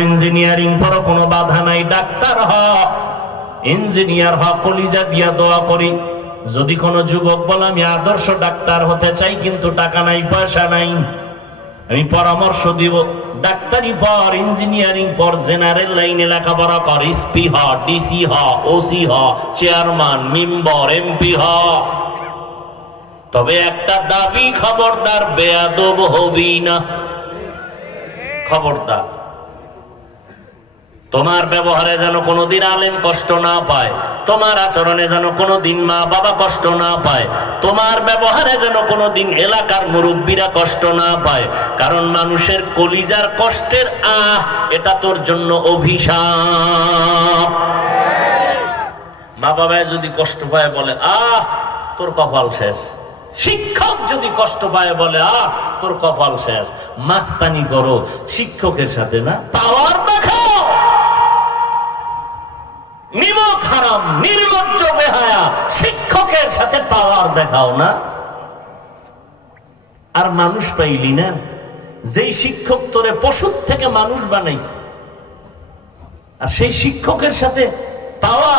Engineering পড়ো, কোনো বাধা নাই। ডাক্তার হ, ইঞ্জিনিয়ার হ, কলিজা দিয়া দোয়া করি। যদি কোনো যুবক বলে, আমি আদর্শ ডাক্তার হতে চাই, কিন্তু টাকা নাই, পয়সা নাই, আমি পরামর্শ দিব। ডাক্তারি পর, ইঞ্জিনিয়ারিং পর, জেনারেল লাইনে লেখাপড়া কর। এসপি হ, ডিসি হ, ওসি হ, চেয়ারম্যান, মেম্বার, এমপি হ। তবে একটা দাবি, খবরদার, বেয়াদব হবি না। খবরদার। তোমার ব্যবহারে যেন কোনোদিন আলেম কষ্ট না পায়, তোমার আচরণে যেন কোনোদিন মা বাবা কষ্ট না পায়, তোমার ব্যবহারে যেন কোনোদিন এলাকার মুরব্বীরা কষ্ট না পায়, কারণ মানুষের কলিজার কষ্টের আহ, এটা তোর জন্য অভিশাপ। মা বাবায় যদি কষ্ট পায় বলে, আহ, তোর কপাল শেষ। শিক্ষক যদি কষ্ট পায় বলে, আহ, তোর কপাল শেষ। মাস্তানি করো, শিক্ষকের সাথে না পাওয়ার নির্লজ্জ বেহায়া, শিক্ষকের সাথে পাওয়ার দেখাও না। আর মানুষ পাইলি না। যেই শিক্ষক তোরে পশুর থেকে মানুষ বানাইছে, আর সেই শিক্ষকের সাথে পাওয়া